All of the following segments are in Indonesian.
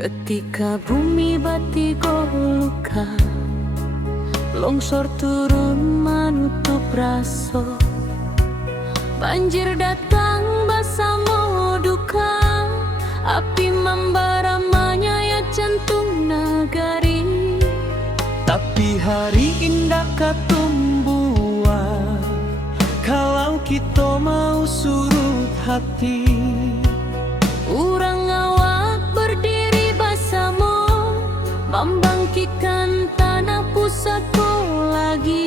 Ketika bumi batigo luka, longsor turun menutup raso, banjir datang basamo duka, api membara menyayat jantung nagari. Tapi hari indah katumbuhan, kalau kita mau surut hati. Urang awak berdiri basamo, membangkitkan tanah pusatku lagi.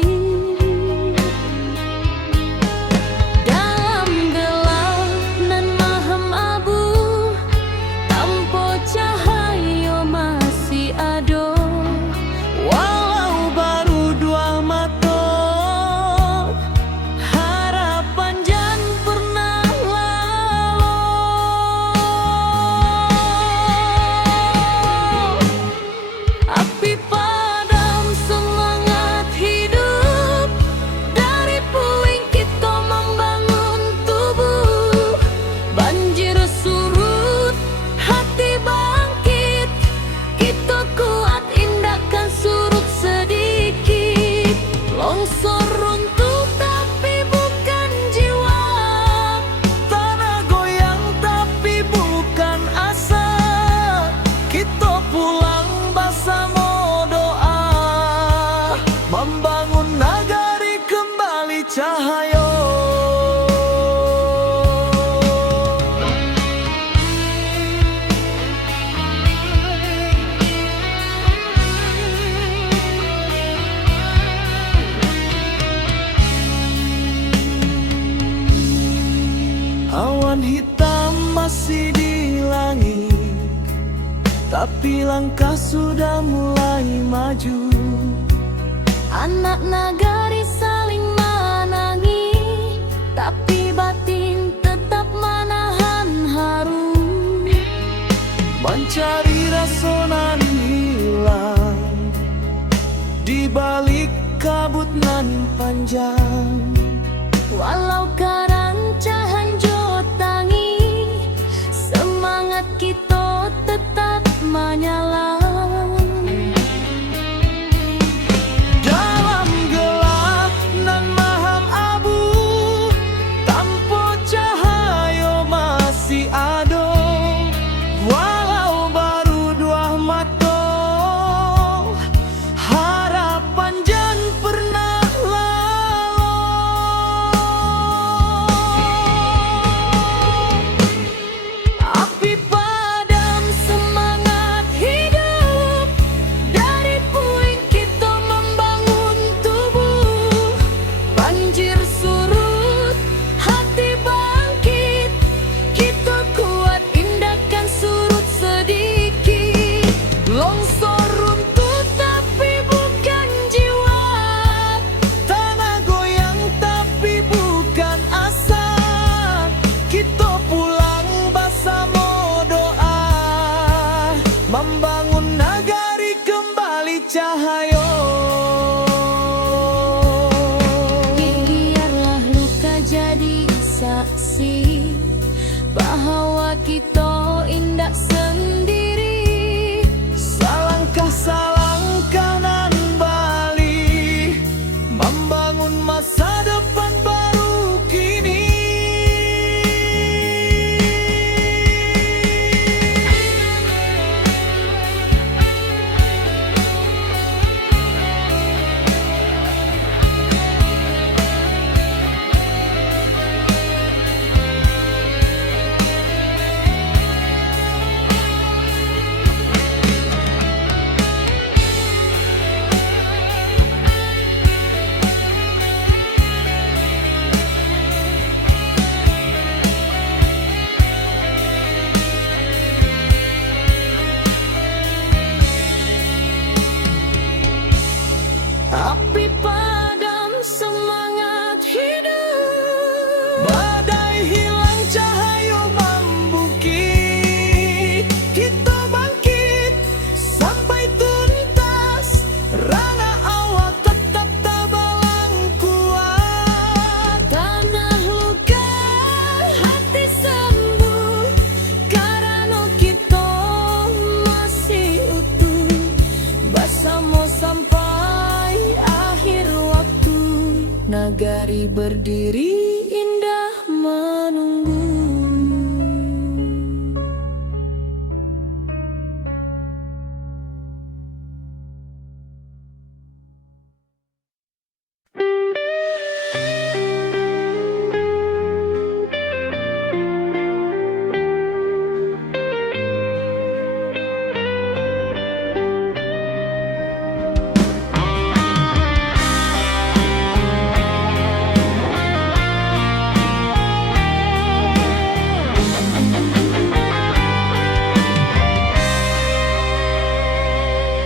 Dalam gelap nan maham abu, tanpa cahaya masih ada. Walau baru dua mata, harapan jan pernah lalu. Api padam semangat hidup, dari puing kita membangun tubuh. Banjir surut, hati bangkit, kita kuat indahkan surut sedikit. Longsor runtuh tapi bukan jiwa, Tanah goyang tapi bukan asa. Kita pulang bersama doa, membangun nagari kembali cahaya. Awan hitam masih di langit, tapi langkah sudah mulai maju. anak nagari saling menangi, tapi batin tetap menahan haru. Mencari rasa nan hilang di balik kabut nan panjang. Walau karancahan jotangi, semangat kita tetap menyala. Dalam gelap nan maham abu, tanpa cahaya masih ada. Walau baru dua mata, harapan jan pernah lalu. Api padam semangat hidup, dari puing kita membangun tubuh. Banjir surut, hati bangkit, kita kuat indahkan surut sedikit. Longsor runtuh tapi bukan jiwa, tanah goyang tapi bukan asa. Kita pulang bersama doa, membangun nagari kembali cahaya. Biarlah luka jadi saksi bahwa kita indah sendiri. Salangkah salangkah nan bali, membangun masa depan baru kini. nagari berdiri indah menunggu.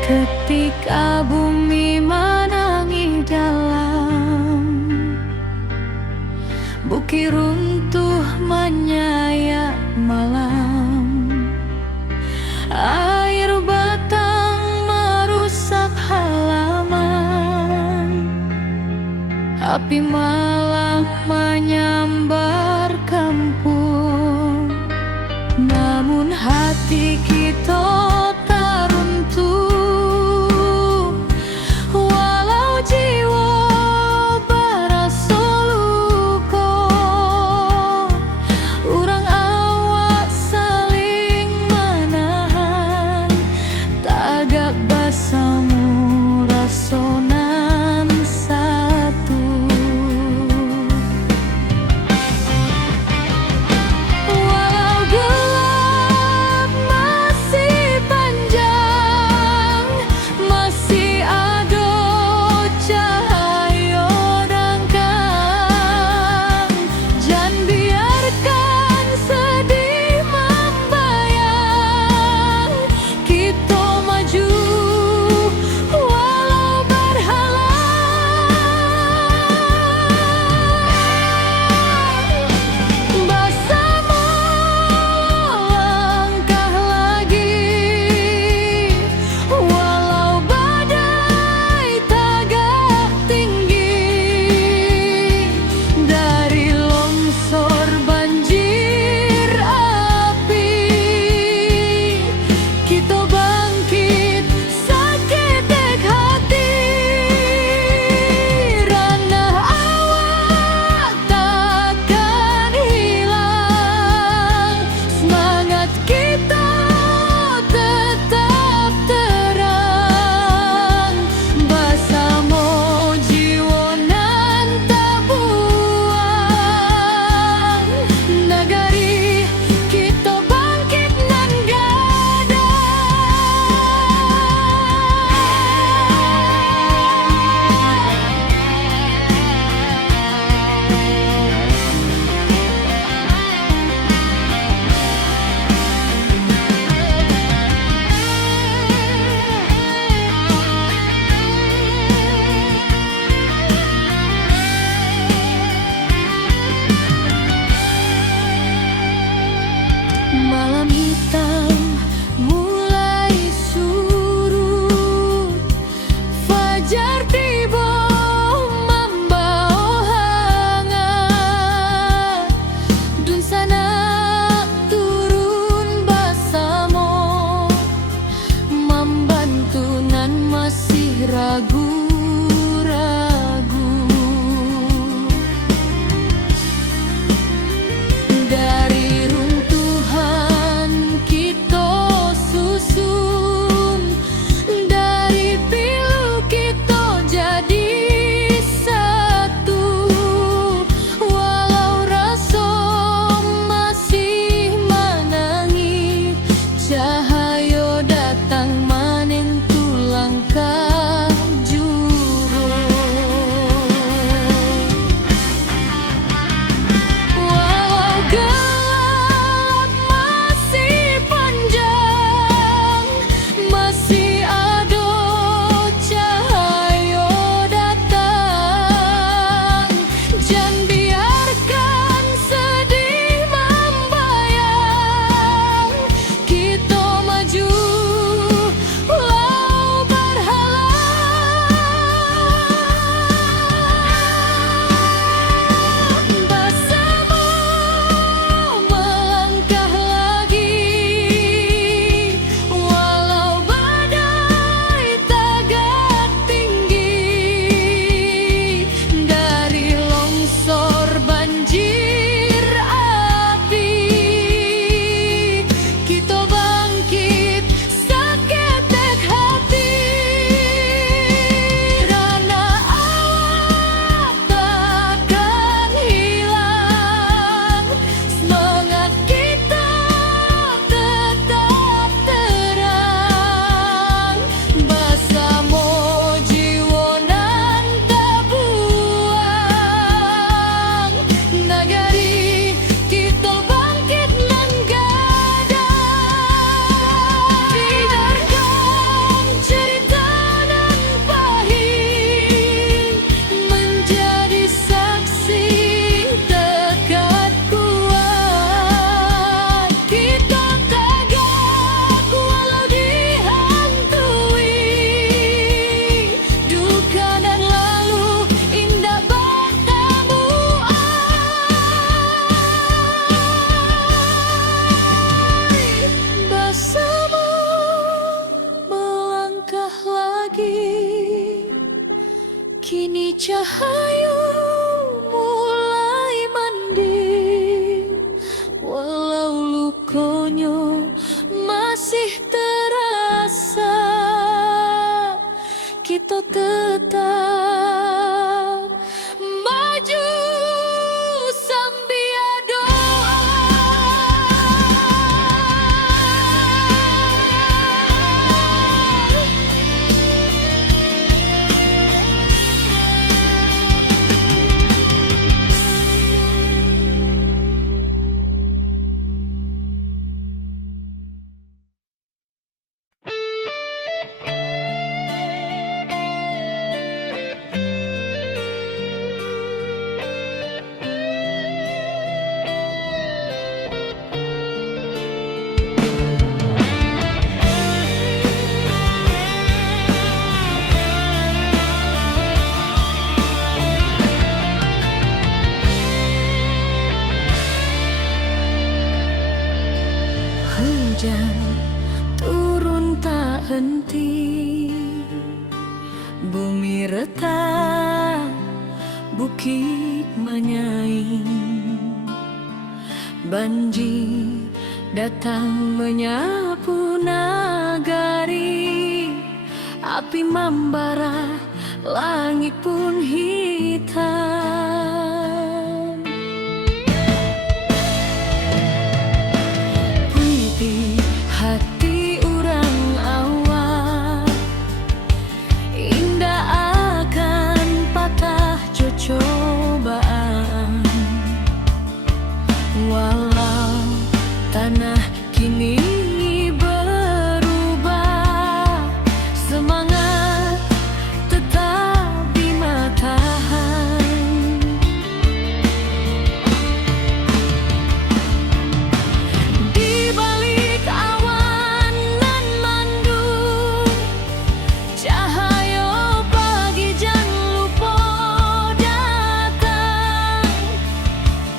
Ketika bumi menangis dalam, bukit runtuh menyayat malam, air batang merusak halaman, api malam menyambar kampung. Namun hati kita tak runtuh, walau jiwa berasa luka. Urang awak saling menahan, tagak basamu rasonan satu. Walau gelap hujan turun tak henti, bumi retak, bukit menyaing, banjir datang menyapu nagari, api membara, langit pun hitam. Puiti hati urang awak, indah akan patah cobaan. Walau tanah kini berubah, semangat tetap di matahan. Di balik awan nan mendung, cahaya pagi jan lupa datang.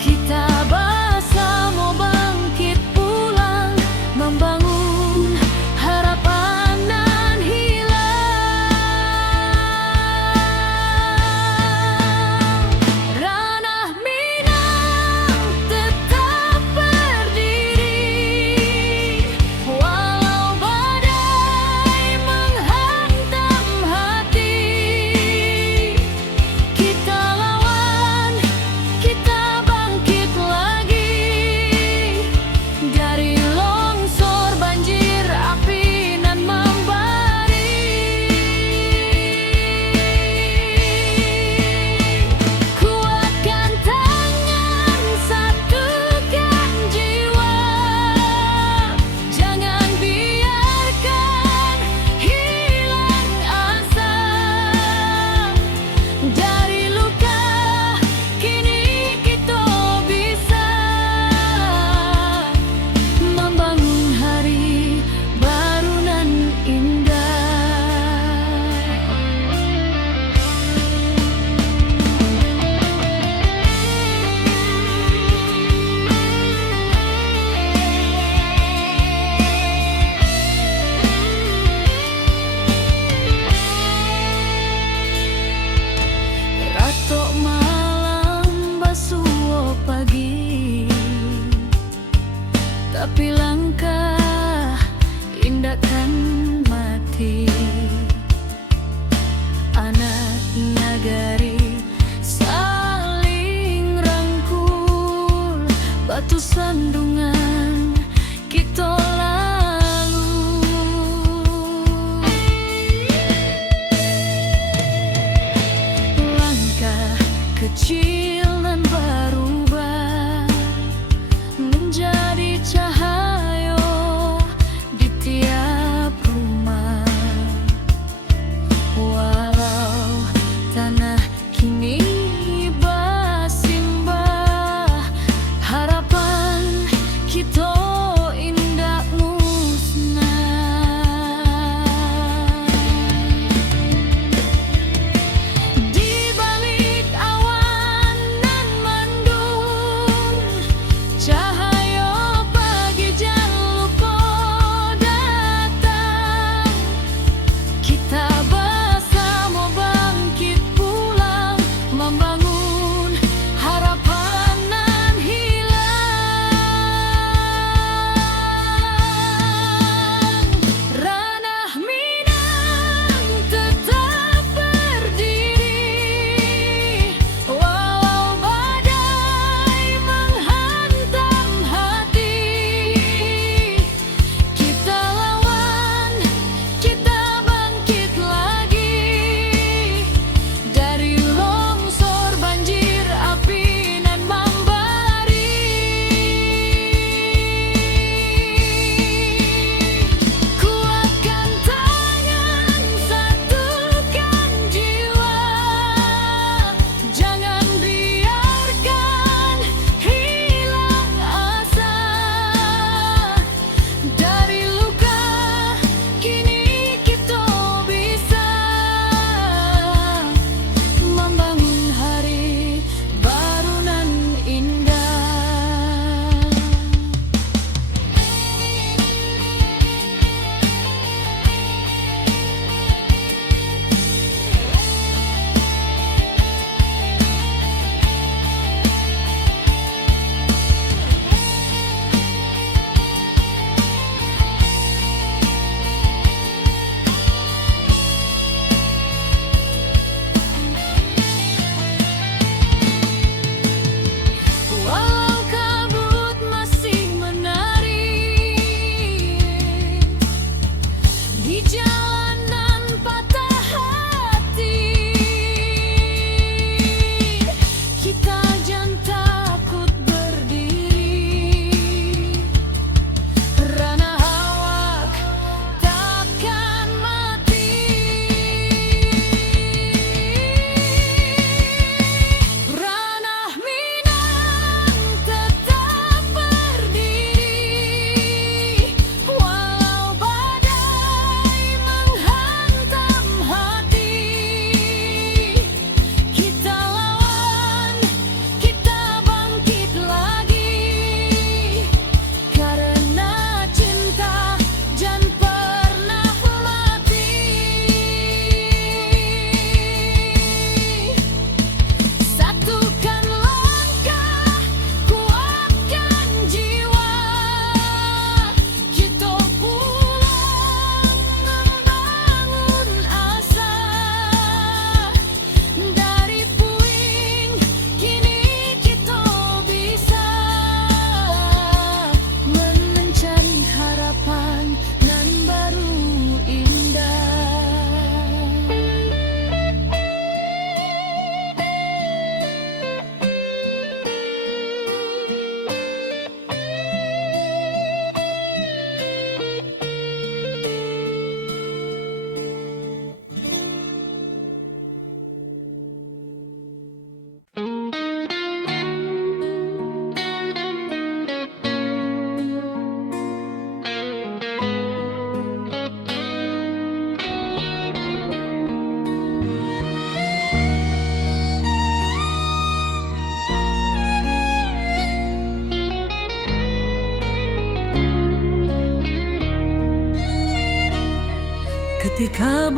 Kita bersama bangkit pulang, membangun harapan nan hilang. Ranah Minang tetap berdiri, walau badai menghantam hati. Kita lawan, kita bangkit lagi, dari longsor banjir api nan membari. Kuatkan tangan, satukan jiwa, jangan biarkan hilang asa. Dari luka kini kita bisa membangun hari baru nan indah. Ratok malam basuh pagi, tapi langkah indahkan mati. Anak nagari saling rangkul, batu sandungan kita lalu. Langkah kecil nan berubah menjadi cahaya di tiap rumah. Walau tanah kini bersimbah, harapan kita indah musnah. Di balik awan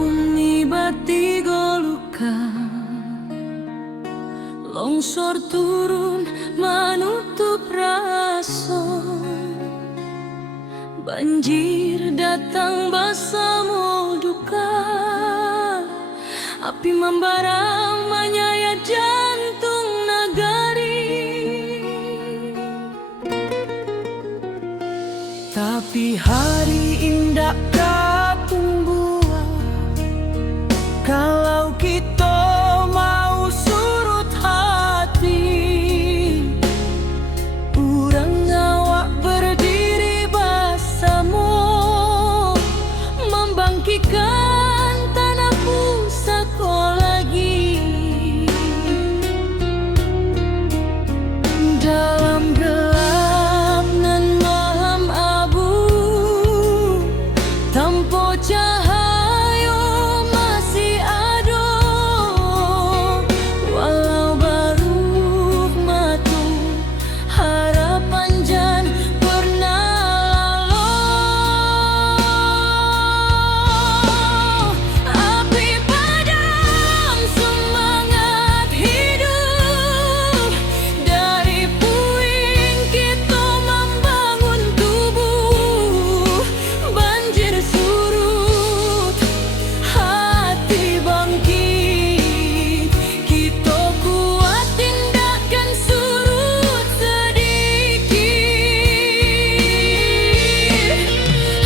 bumi bati goluka, longsor turun menutup raso, banjir datang bersama duka, api membara menyayat jantung nagari. Tapi hari indah kapung buah, kalau kita mau surut hati, urang ngawak berdiri bersama, membangkitkan tanah pusaka lagi. Dalam gelap nan malam abu, tanpa cahaya masih ada, walau baru matu harapan jan pernah lalu. Api padam semangat hidup, dari puing kita membangun tubuh. Banjir surut, hati bangkit, kita kuat tindakan surut sedikit.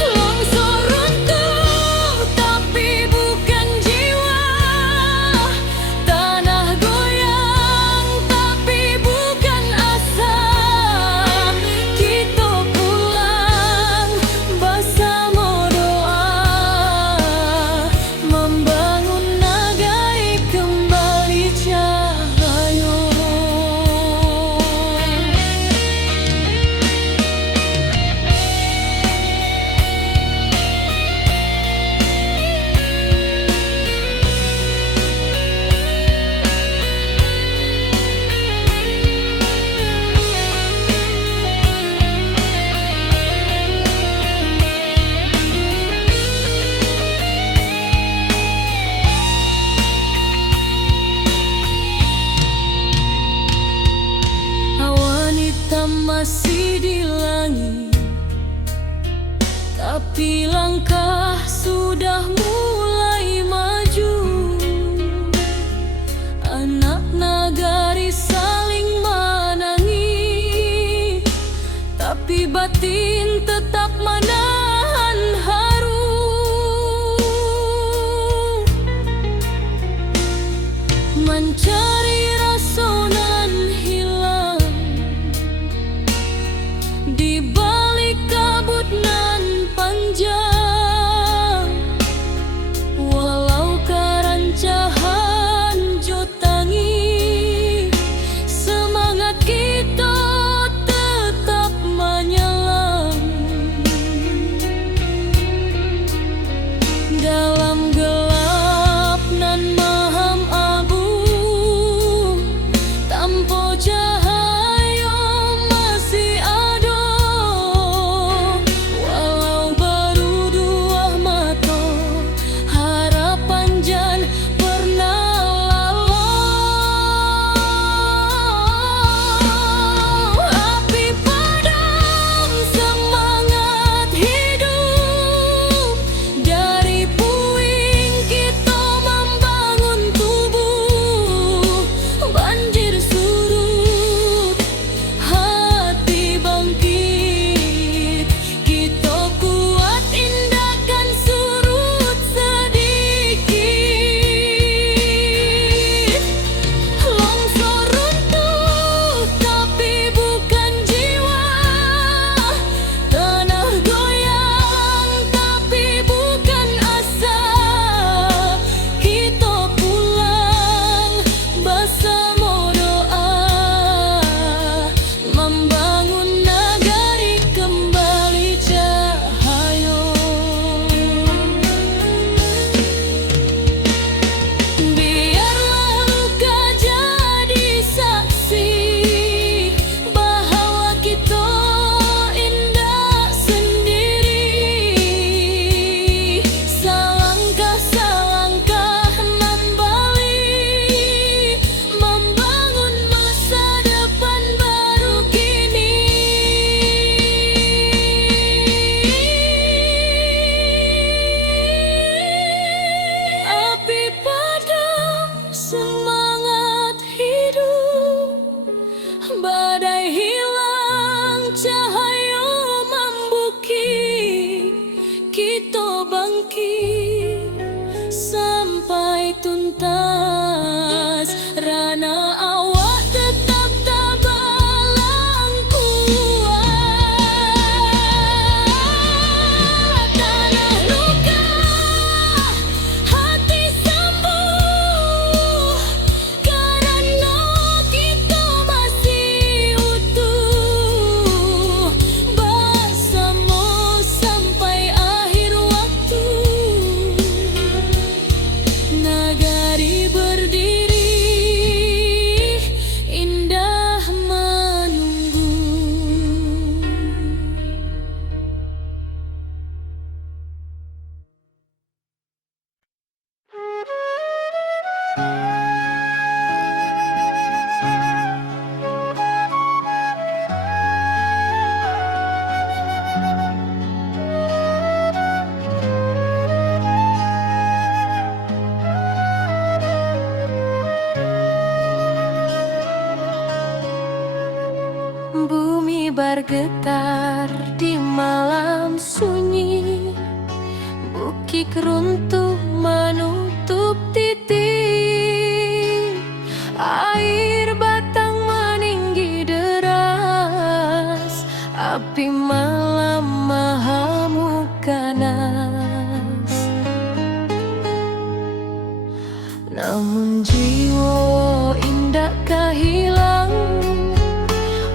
Longsor runtuh tapi bukan jiwa, tanah goyang tapi bukan asa. Kita pulang bersama doa, membangun nagai kembali cahaya. Awan hitam masih di langit, tapi langkah sudah mulai maju. Anak nagari saling menangis, tapi batin tetap menahan haru. Mencari rasa nan hilang di balik kabut nan panjang, Badai hilang, cahaya membuki, kita bangkit sampai tuntas. Rana awak tetap tabalang kuat. Tanah luka, hati sembuh, karena kita masih utuh. Bersama sampai akhir waktu, nagari berdiri indah menunggu. Bumi bergetar di malam sunyi, bukit runtuh menutup titik, air batang meninggi deras, api malam mengamuk ganas. Namun jiwa indah kehilang,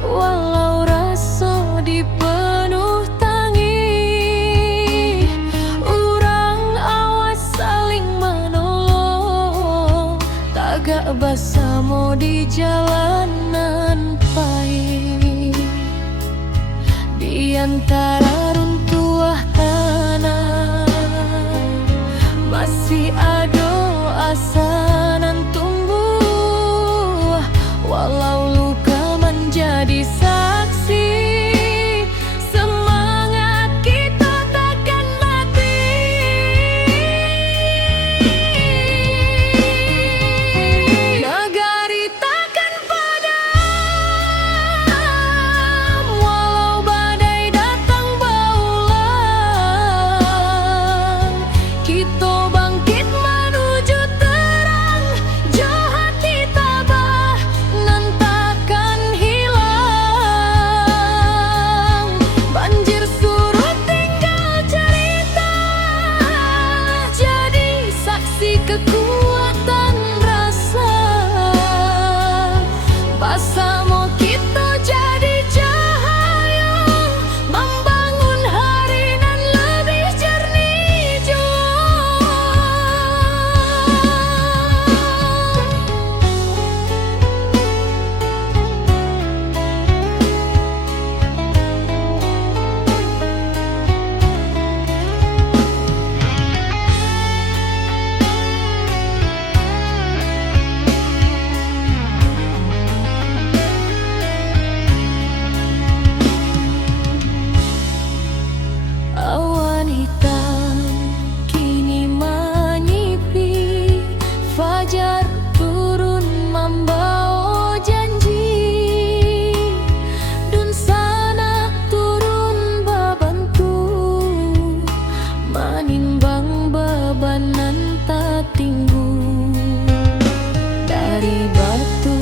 walau rasa dipenuh tangi. Urang awas saling menolong, tagak bersama di jalanan pahit. Di antara runtuhan tanah, masih ada asa nan tumbuh. Walau luka menjadi saksi, semangat kita takkan mati. Nagari takkan padam, walau badai datang berulang. Kita bangkit menuju terang, jauh hati tabah nan takkan hilang. Banjir surut tinggal cerita, jadi saksi kekuatan rasa. Bersama kita jadi cahaya, membangun hari nan lebih jernih jua. Awan hitam kini menyipi, fajar turun membawa janji. Dun sana turun bebantu, menimbang beban nan tak tinggu. Dari batu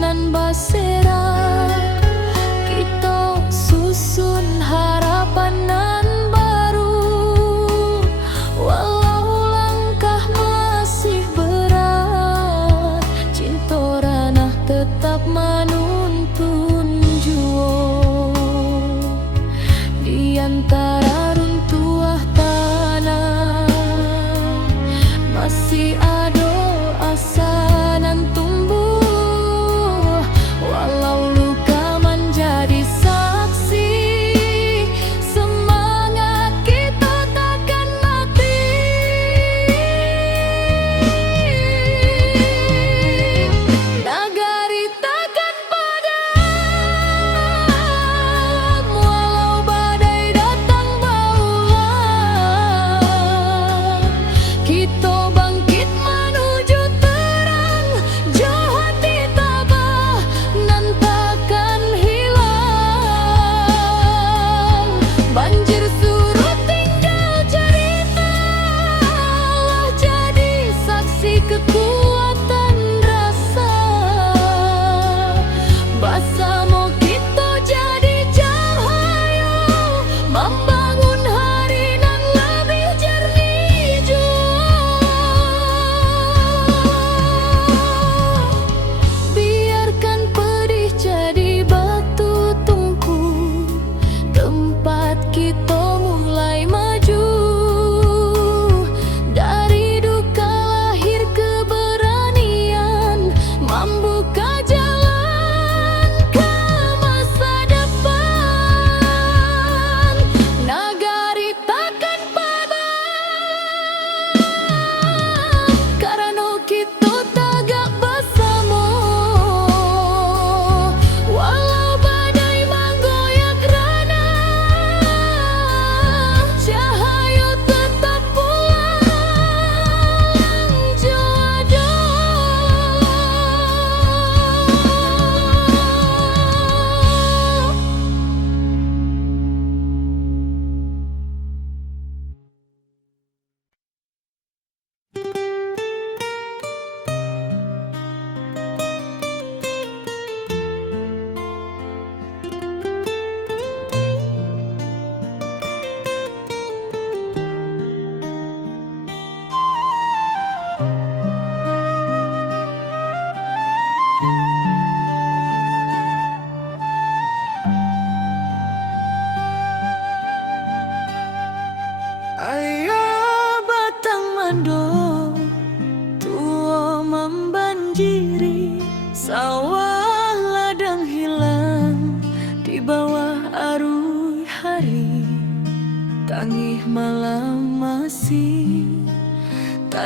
nan bersera, kita susun harapan nan baru. Walau langkah masih berat, cinta ranah tetap menuntun jua. Di antara runtuhan tanah, masih ada asa nan tumbuh. Walau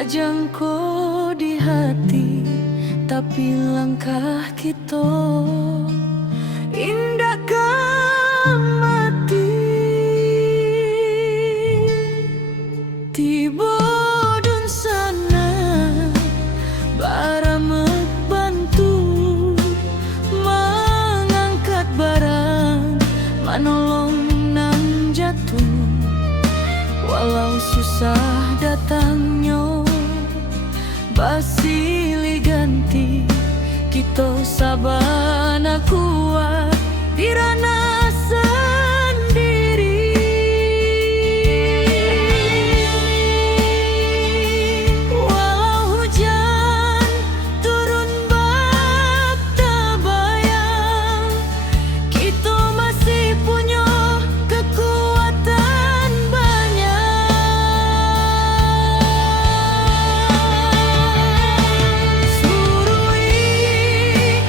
jangko di hati, tapi langkah kita indah mati. Tiba dun sana baramek bantu mengangkat barang, manolong nang jatuh. Walau susah datangnya basilih ganti, kita sabana kuat dirana sendiri. Walau hujan turun bak tabayang, kita masih punya kekuatan banyak. Surui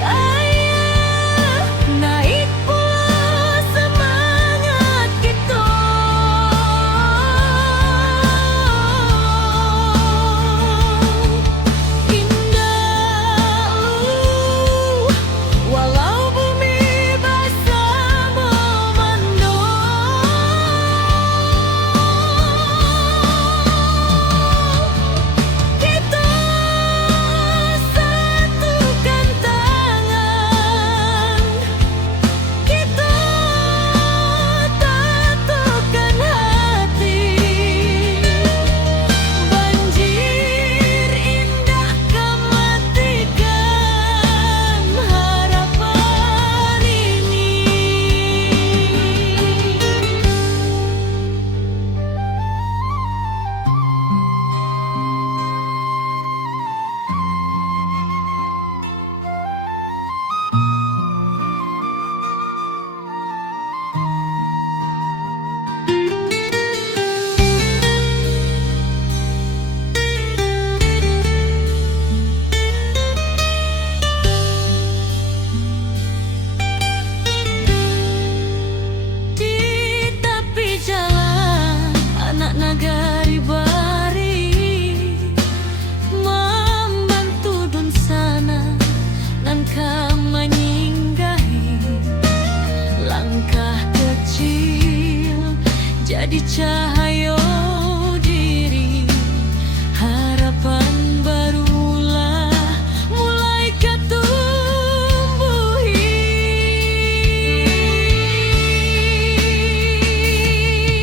ayah naik pula semangat kita. Indah walau bumi basah memandung, kita satukan tangan, kita tatukan hati. Banjir indah kematikan harapan ini. Di tepi jalan anak nagari bari membantu dun sana nan menyinggahi. Langkah kecil jadi cahaya diri, harapan barulah mulai ketumbuhi.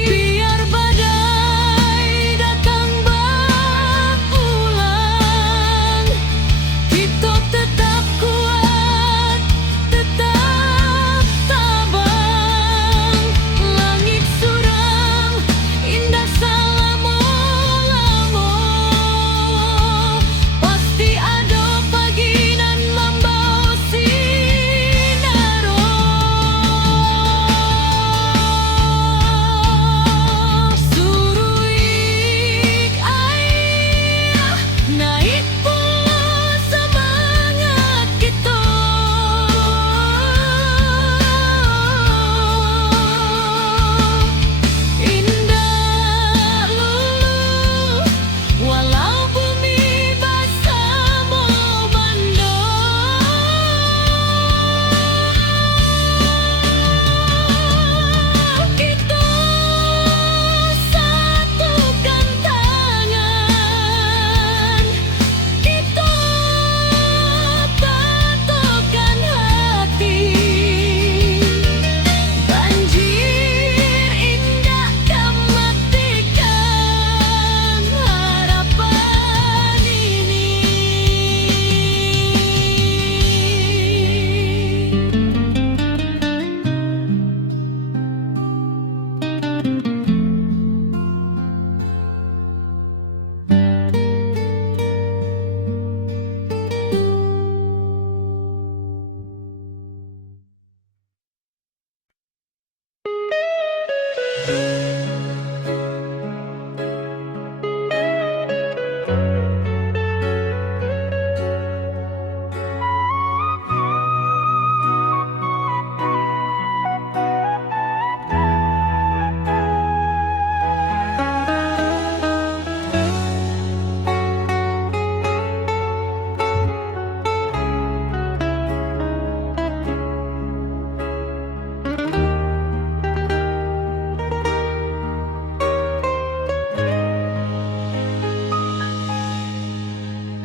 Biar badai datang berulang, kita tetap kuat, tetap tabang. Langit suram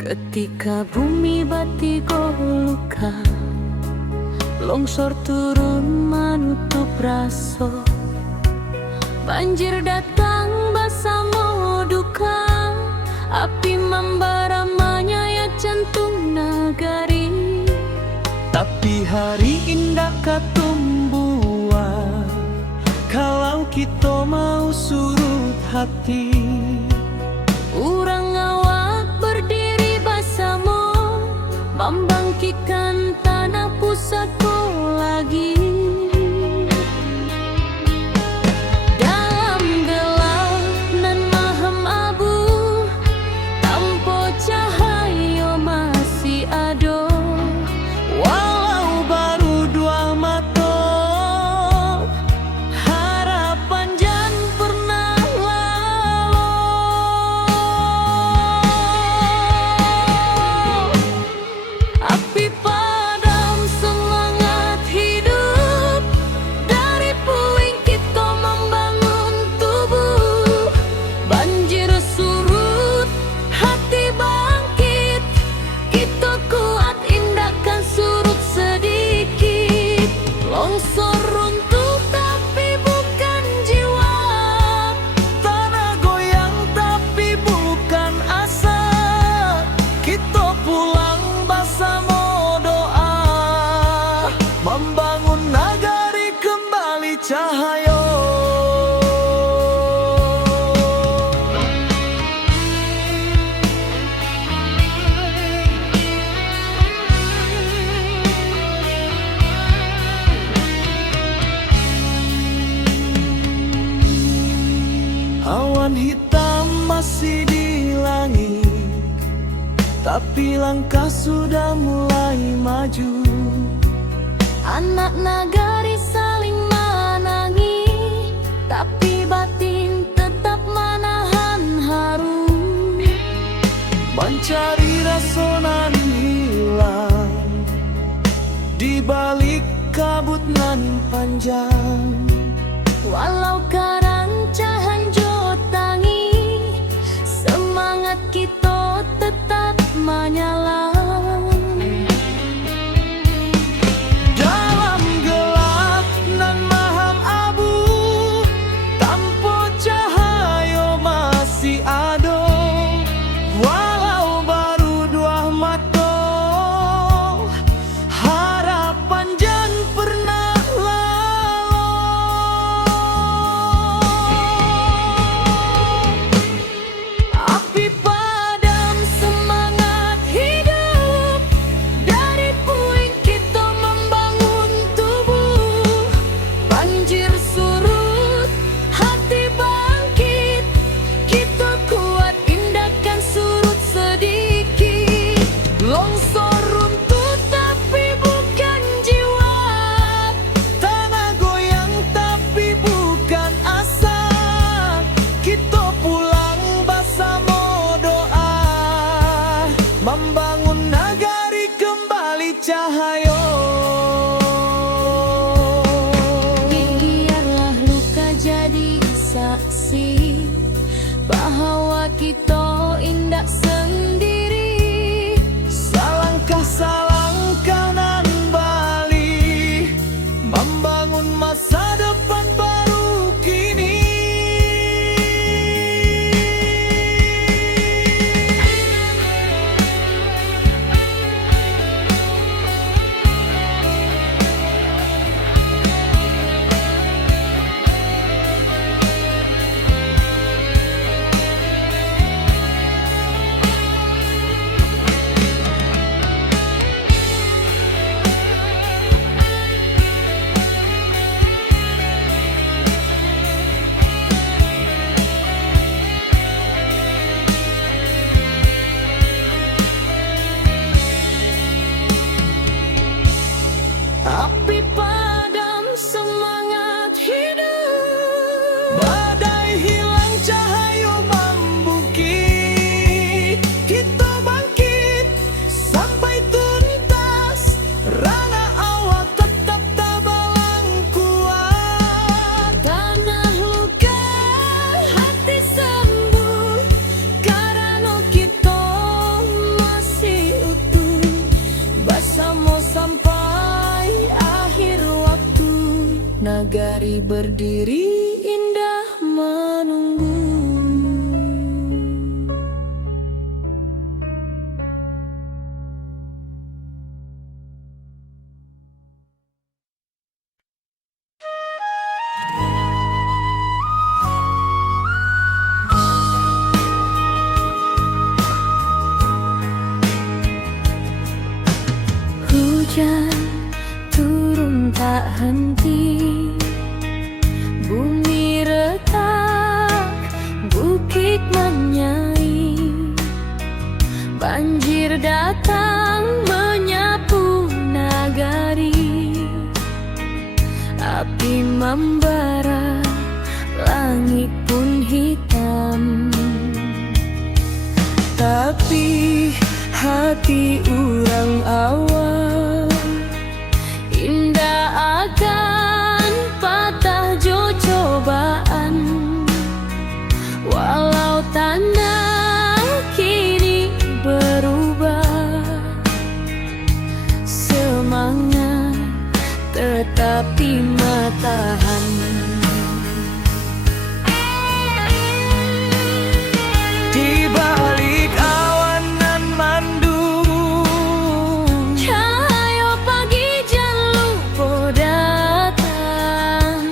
Ketika bumi batigo luka, longsor turun menutup raso, banjir datang bersama duka, api membara menyayat jantung nagari. Tapi hari indah katumbuhan kalau kita mau surut hati. Urang awak berdiri bersama, membangkitkan tanah pusatku lagi. Dalam gelap nan mahem abu, tanpa cahaya masih ada. Walau baru dua mata, harapan jan pernah lalu. Api padam semangat hidup, dari puing kita membangun tubuh. Banjir surut, hati bangkit, kita kuat indahkan surut sedikit. Longsor runtuh tapi bukan jiwa, Tanah goyang tapi bukan asa. Kita pulang bersama doa, membangun nagari kembali cahaya. Awan hitam masih di langit, tapi langkah sudah mulai maju. anak nagari saling menangi, tapi batin tetap menahan haru. Mencari rasa nan hilang di balik kabut nan panjang. Walau karancahan jotangi, semangat kita tetap menyala. Dalam gelap nan maham abu, tanpa cahaya masih ada. Walau baru dua mata, harapan jan pernah lalu. Api padam semangat hidup, nagari berdiri indah menunggu. Hujan turun tak henti, bumi retak, bukit menyai, banjir datang menyapu nagari, api membara, langit pun hitam. Tapi hati urang awal Indah akan patah jo cobaan, walau tanah kini berubah. Semangat tetapi matahan. Di balik awan nan mandung, Cahaya pagi jan lupa datang.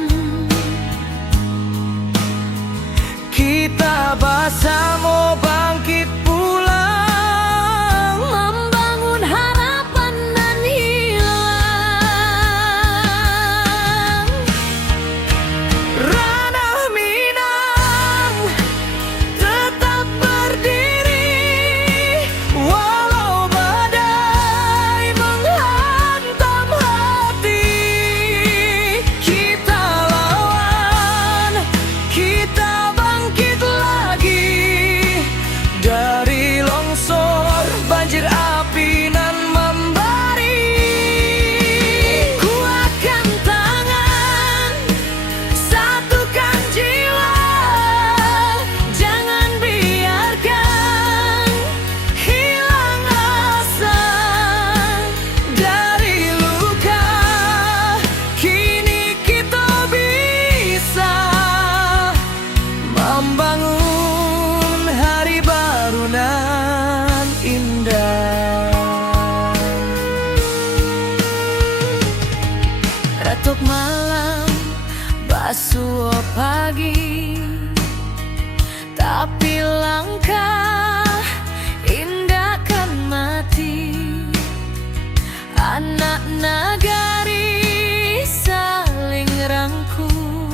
kita bersama bangkit pulang, Membangun harapan nan hilang. ranah Minang tetap berdiri, walau badai menghantam hati. Kita lawan, kita bangkit lagi dari longsor, banjir api nan membari. Kuatkan tangan, satukan jiwa, jangan biarkan hilang asa. Dari luka kini kita bisa membangun hari baru nan indah. Retuk malam, basuh pagi, tapi langkah indah kan mati. Anak nagari saling rangkul,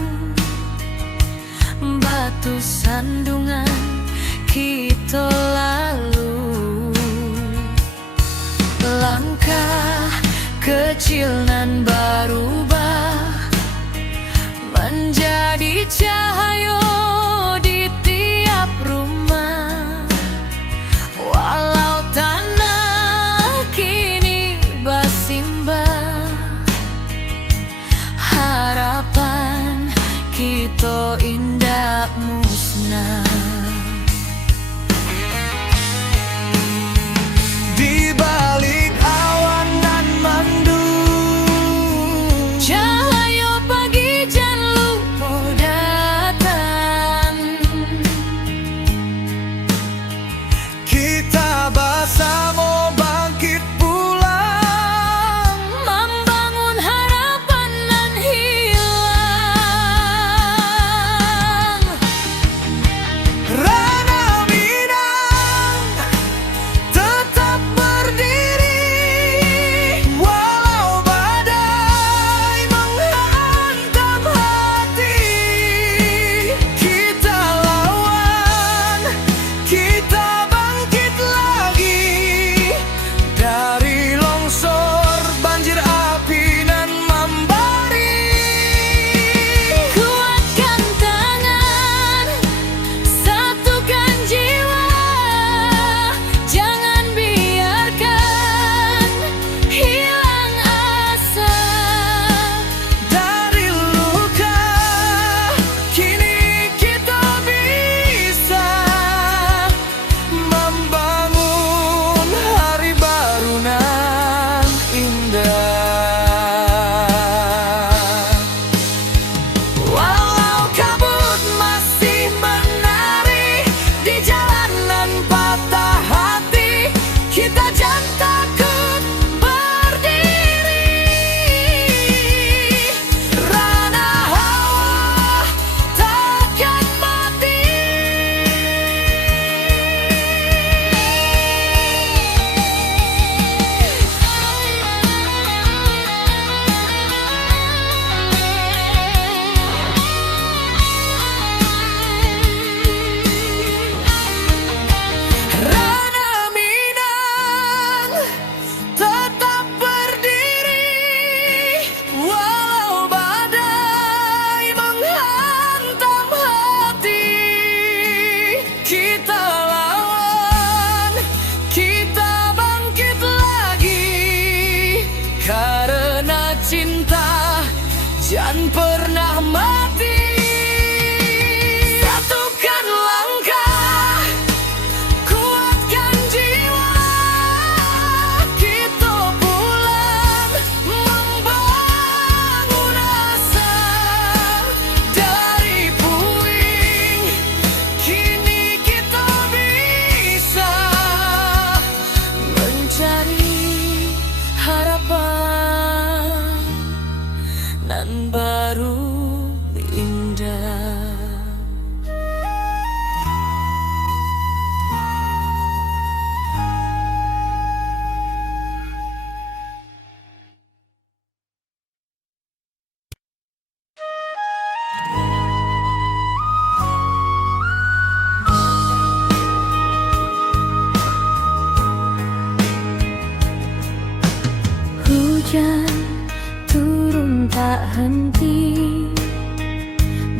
batu sandungan kita lalu. Langkah kecil nan berubah menjadi cahaya di tiap rumah, walau tanah kini bersimbah. Harapan kita indah musnah. Di balik awan nan mandung, Cahaya pagi jan lupa datang. kita bersama bangkit pulang, Membangun harapan nan hilang. jangan pernah mati. Satukan langkah, kuatkan jiwa, kita pulang membangun asa. Dari puing, kini kita bisa mencari harapan nan baru indah. Hujan turun tak henti,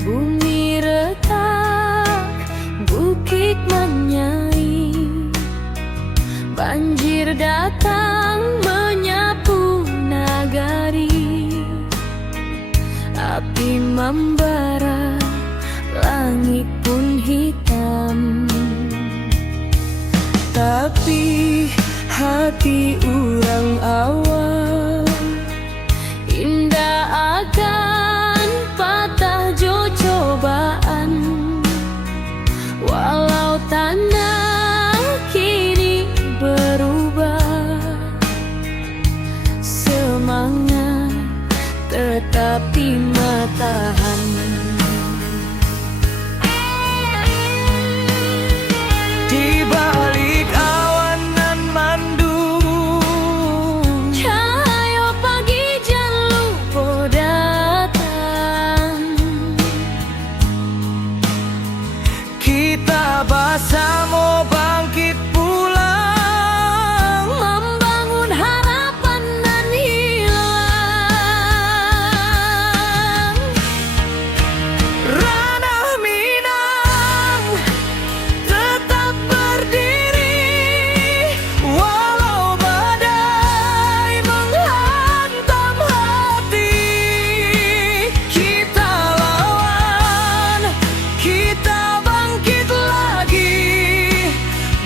bumi retak, bukit menyai, banjir datang menyapu nagari, api membara, langit pun hitam. Tapi hati urang awal indah akan patah jo cobaan. Walau tanah kini berubah, semangat tetapi matahan. Di balik awan nan mandung, Cahaya pagi jangan lupa datang. kita bersama bangkit pulang, Membangun harapan nan hilang. ranah Minang tetap berdiri, walau badai menghantam hati. Kita lawan, kita bangkit lagi.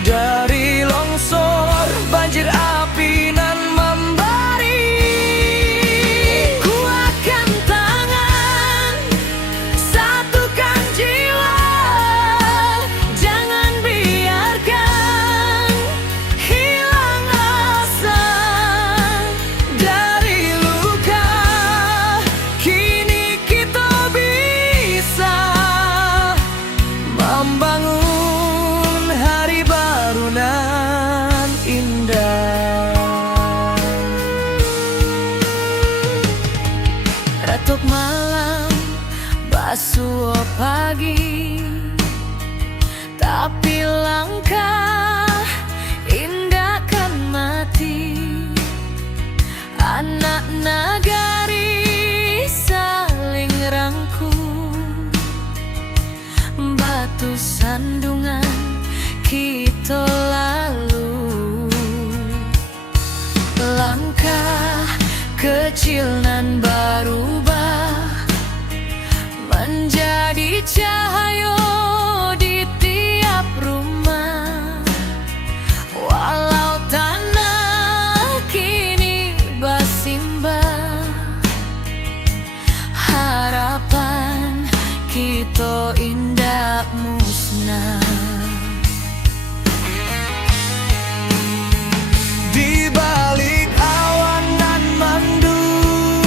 Dari longsor, banjir api nan membari, Kuatkan tangan, satukan jiwa, jangan biarkan hilang asa. dari luka kini kita bisa membangun hari baru nan indah. Retuk malam, basuh pagi, tapi langkah indah kan mati. Anak nagari saling rangkul, batu sandungan kita lalu. Langkah kecil nan berubah menjadi cahaya di tiap rumah. Walau tanah kini bersimbah, harapan kita indah musnah. Di balik awan nan mandung,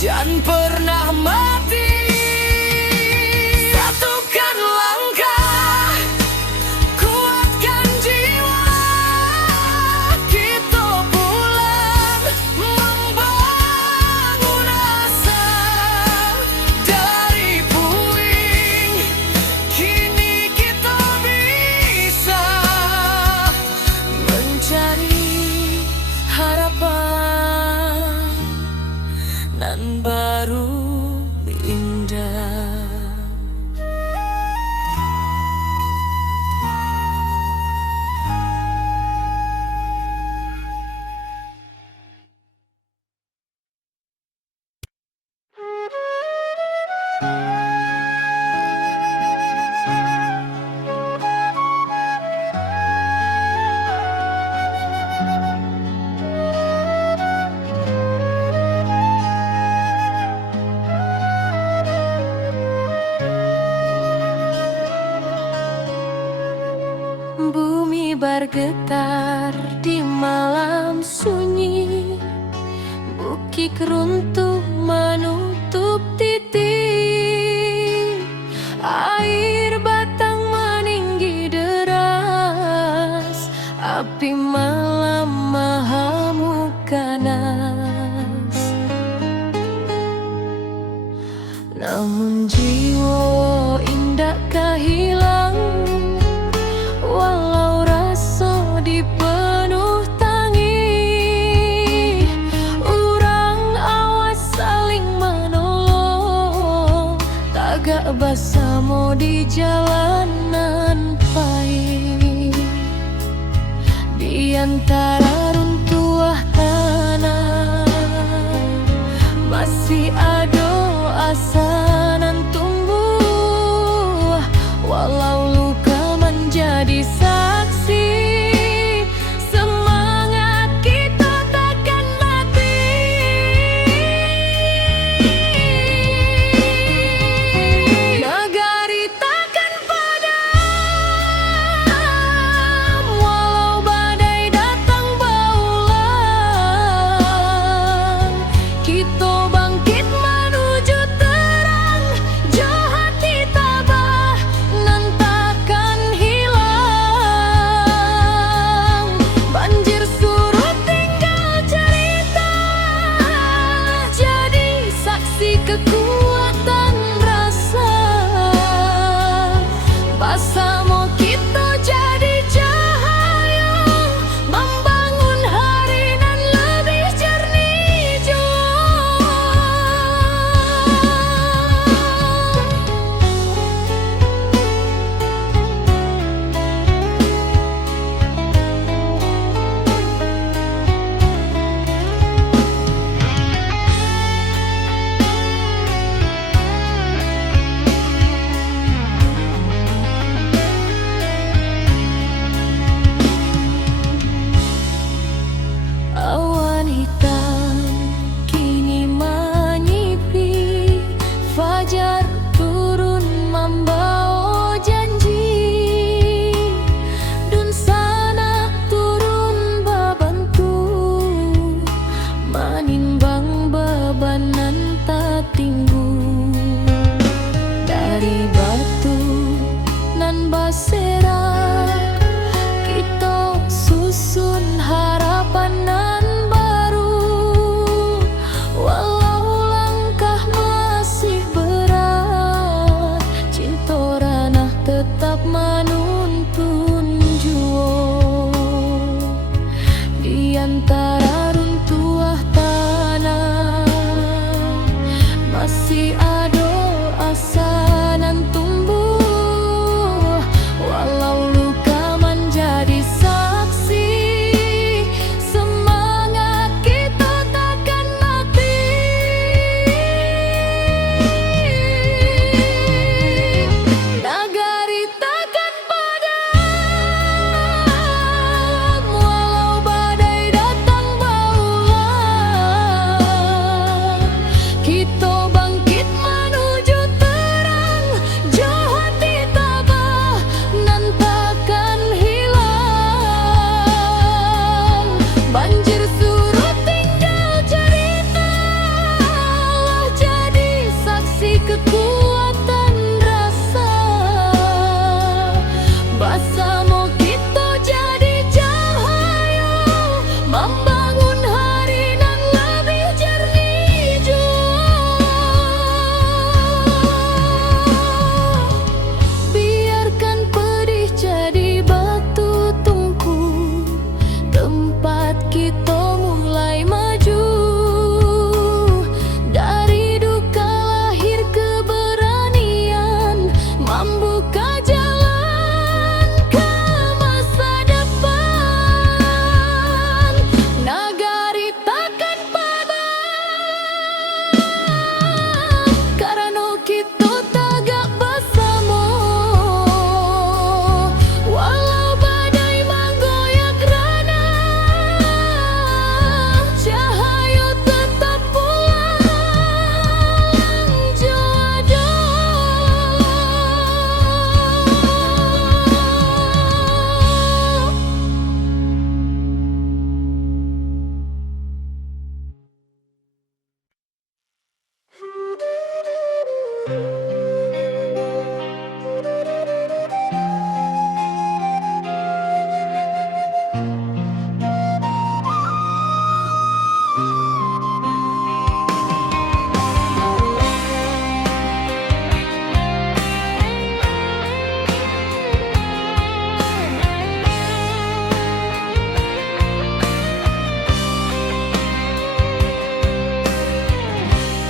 jangan pernah mati. Satukan langkah, kuatkan jiwa, kita pulang membangun asa. Dari puing, kini kita bisa mencari harapan nan baru indah. Bumi bergetar di malam sunyi, bukit runtuh menutup titik, air batang meninggi deras, api malam mahamuk ganas. Namun jiwa indah hilang, walau rasa dipenuh tangi. Urang awas saling menolong, tagak bersama di jalanan pahit. Di antara runtuh tanah masih ada asa nan tumbuh, walau luka menjadi saksi. Semangat kita takkan mati. Negari takkan padam, walau badai datang berulang. Kita bangkit menuju terang, jauh hati tabah nan takkan hilang. Banjir surut tinggal cerita, jadi saksi kekuatan rasa. Bersama kita jadi cahaya, membangun hari nan lebih jernih jua.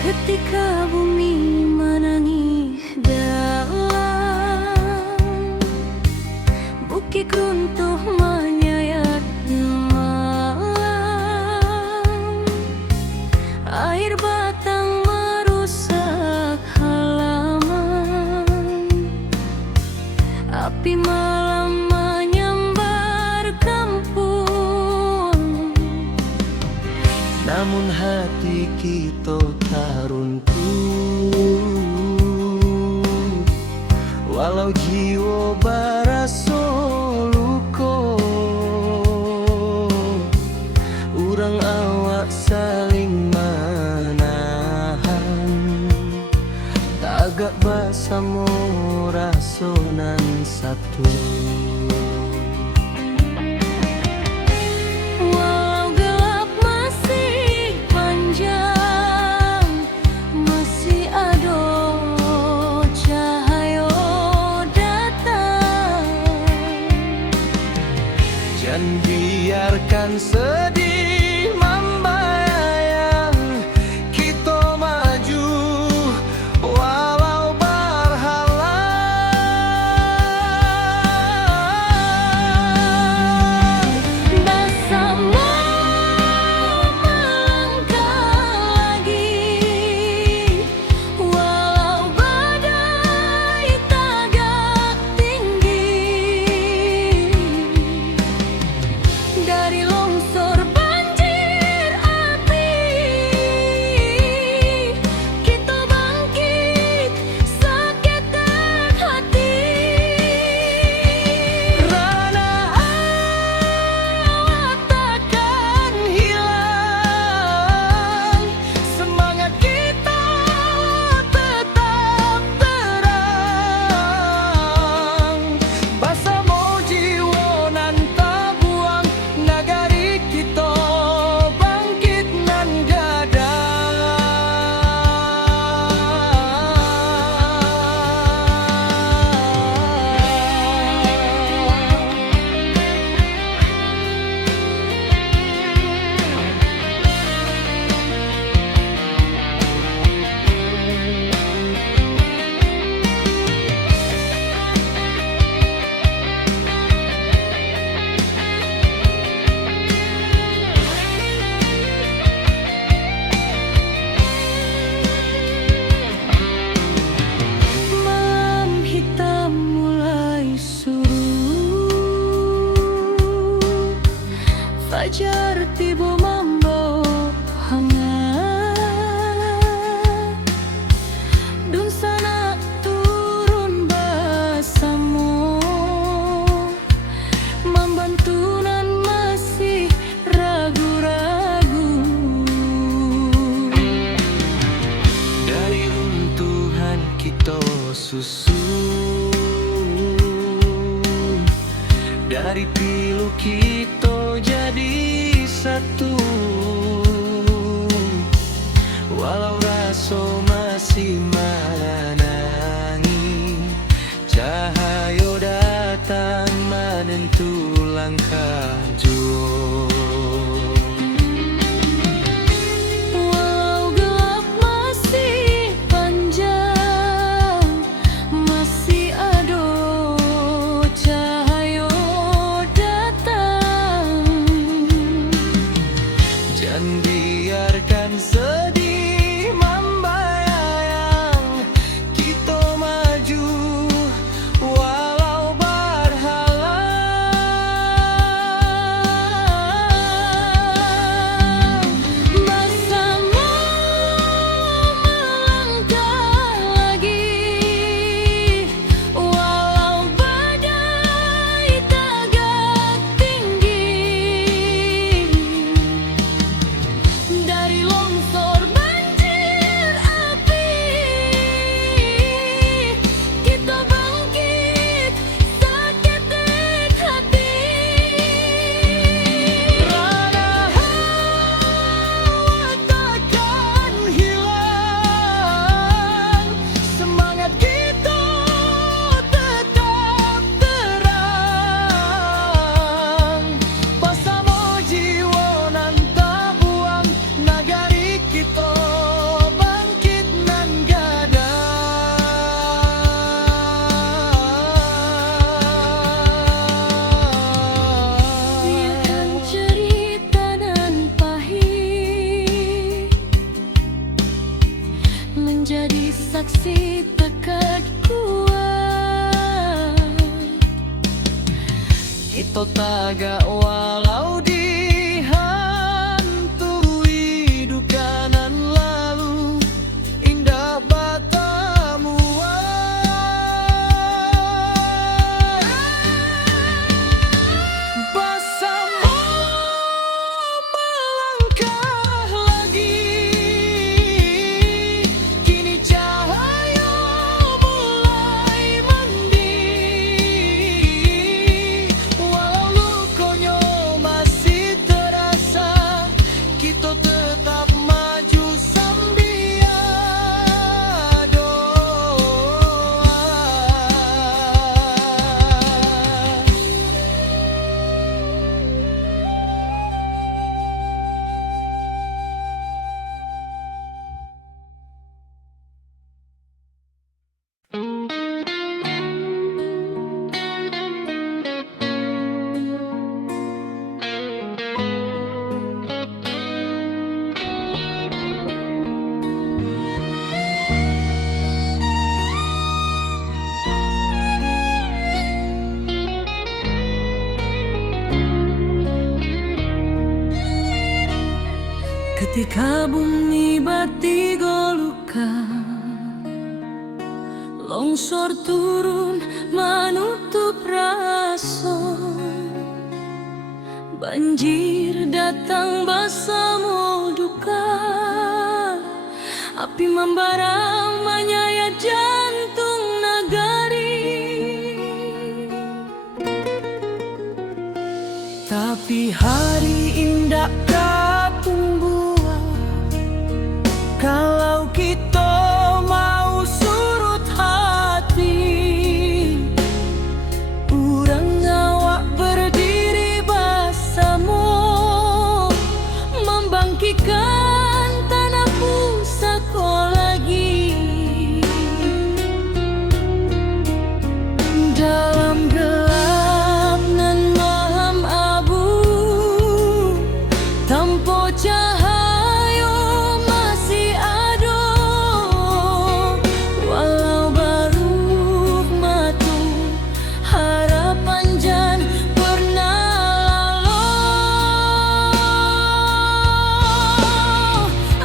Ketika bumi menangis dalam, bukit runtuh menyayat malam, air batang merusak halaman, api malam menyambar kampung. Namun hati kita tak runtuh, walau jiwa baraso luko. Urang awak saling menahan, tagak basamo rasonan satu. Dan biarkan sedih membayang, kita maju walau berhalang. Bersama melangkah lagi, walau badai tagak tinggi. Dari longsor banjir api, kita bangkit seketek hati. Rana awak takkan hilang, semangat kita tetap terang. Basamo jiwa nan tabuang, nagari kita bangkit nan gadang. Malam hitam mulai surut, fajar tiba membawa hangat, dun sana turun basamo, membantu nan masih ragu-ragu. Dari runtuhan kita susun, dari pilu kita jadi satu. Walau raso masih menangi, cahaya datang menentu langkah jua. Walau gelap masih panjang, masih ada cahaya datang. Jangan biarkan sedih membayang, menjadi saksi pekat kuat. Kita taga walau dihantui duka nan lalu, indah batamu bersama melangkah lagi. Kini cahaya mulai mending, walau lukonya masih terasa, kita tetap maju sambil doa. Ketika bumi bati goluka, longsor turun menutup rasa, banjir datang bersama duka, api membara menyayat jantung nagari. Tapi hari indah kapung buah, kalau kita mau surut hati, urang awak berdiri bersama, Membangkitkan tanah pusaka lagi. dalam gelap nan malam abu, Tanpa cahaya masih ada, walau baru matu harapan jan pernah lalu.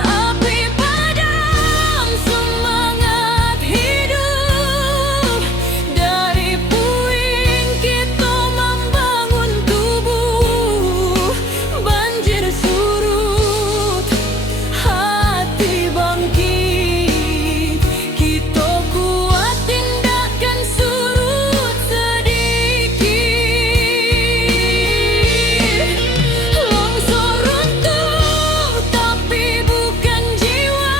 api padam semangat hidup, dari puing kita membangun tubuh. Banjir surut, hati bangkit, kita kuat tindakan surut sedikit. Longsor runtuh tapi bukan jiwa,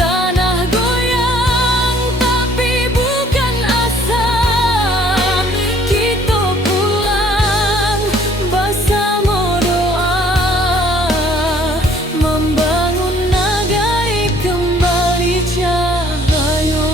tanah goyang tapi bukan asa. Kita pulang bersama doa, membangun negeri kembali cahaya.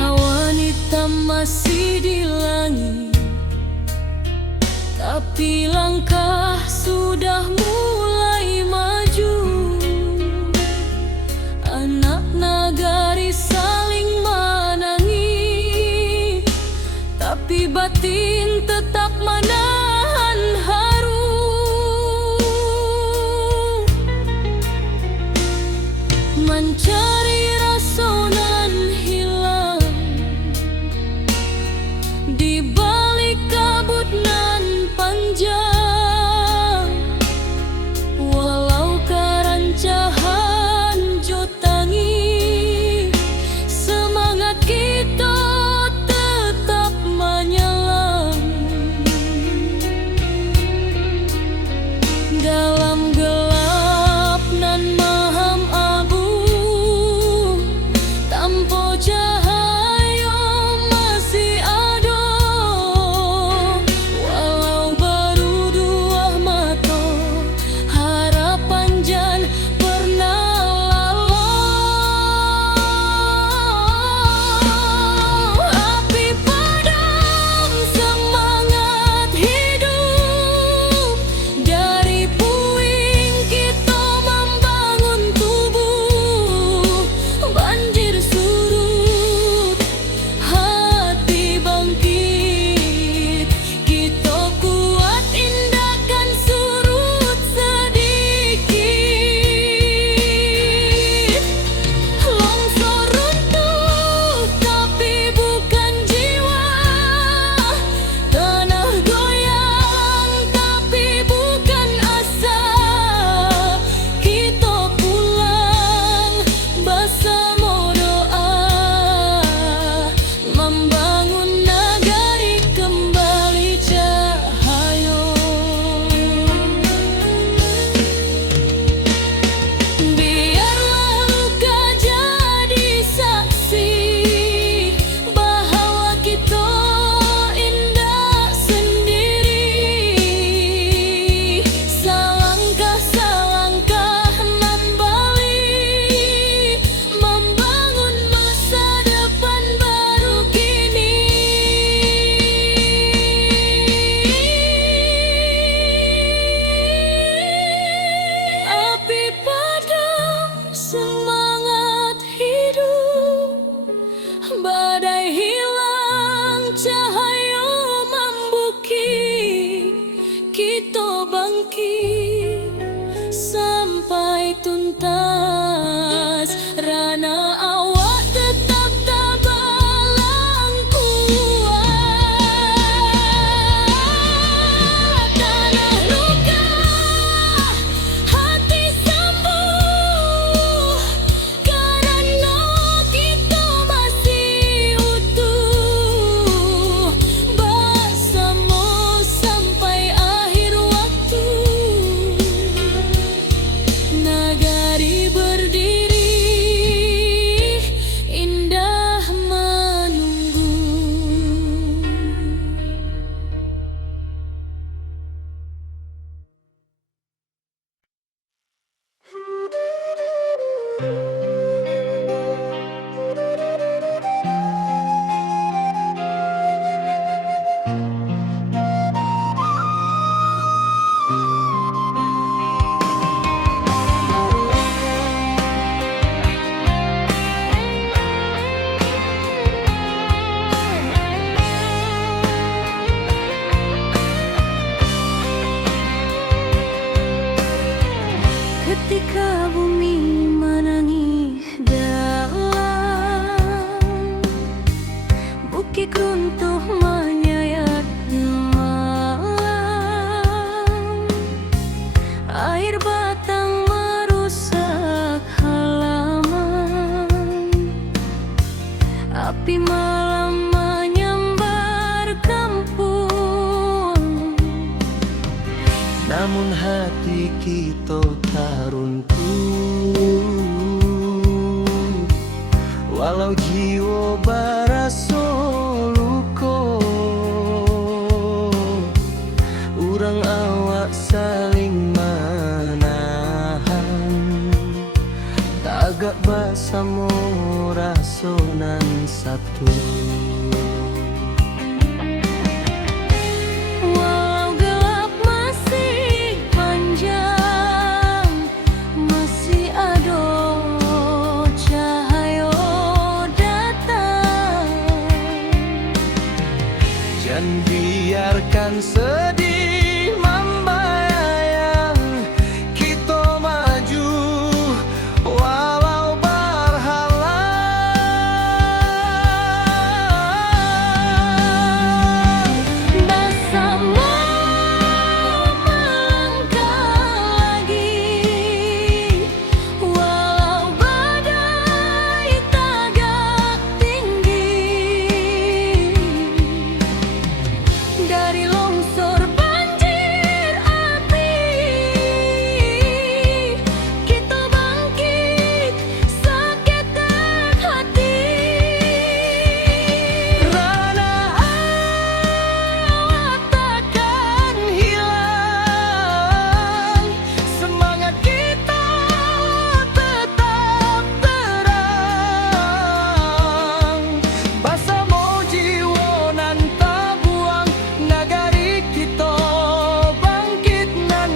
Awan hitam masih di langit, tapi langkah sudah mulai maju. Anak nagari saling menangis, tapi batin tetap menahan haru. Mencari rasa nan hilang di balik kabut nan panjang, walau kerancahan jotangi, semangat kita tetap menyala. Dalam gelap nan maham abu, nagari berdiri, indah menunggu. Ketika bumi menangis dalam, bukit runtuh menyayat malam, air batang merusak halaman, api malam menyambar kampung. Namun hati kita tak runtuh, walau jiwa barasa luka. Urang awak saling menahan, tagak bersama rasonan satu. Walau gelap masih panjang, masih ada cahaya datang. Jangan biarkan sedih membayang, kita maju walau berhalang. Bersama melangkah lagi, walau badai tagak tinggi. Dari longsor banjir api, kita bangkit seketek hati. Rana awak takkan hilang, semangat kita tetap terang. Bersama jiwa nan tak buang, nagari kita bangkit nan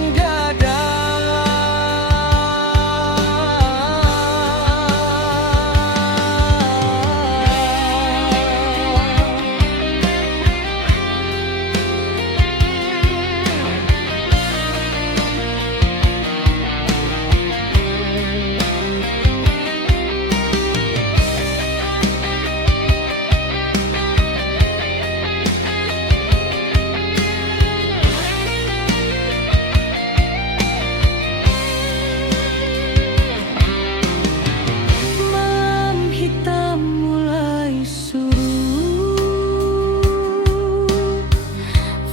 Malam hitam mulai surut,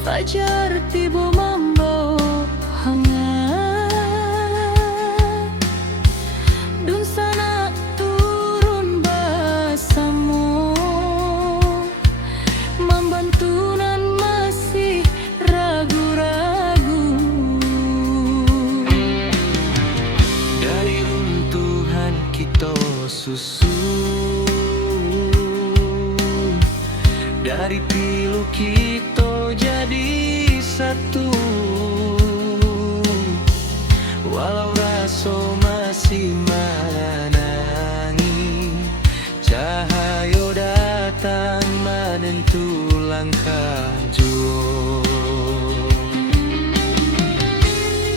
fajar tiba membawa hangat. Dun sana turun bersama, membantu nan masih ragu-ragu. dari runtuhan kita susun, dari pilu kita jadi satu. Walau rasa masih menangi, cahaya datang menentu langkah jua.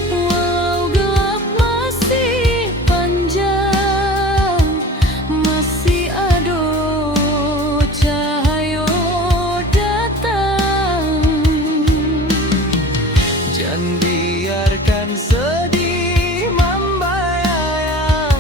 Walau gelap masih panjang, masih ada cahaya datang. Jangan biarkan sedih membayang,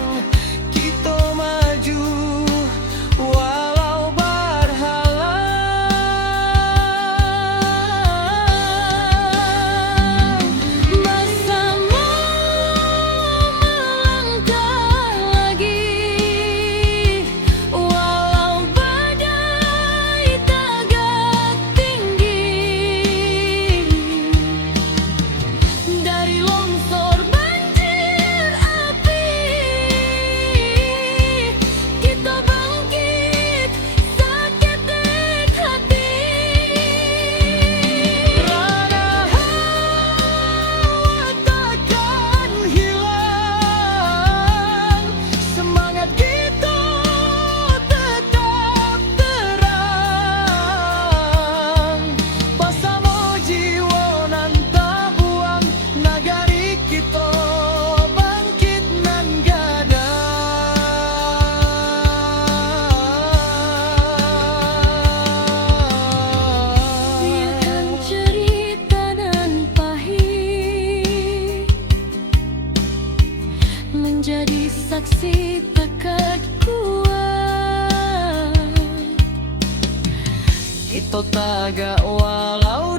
menjadi saksi tekad kuat. Kita tagak walau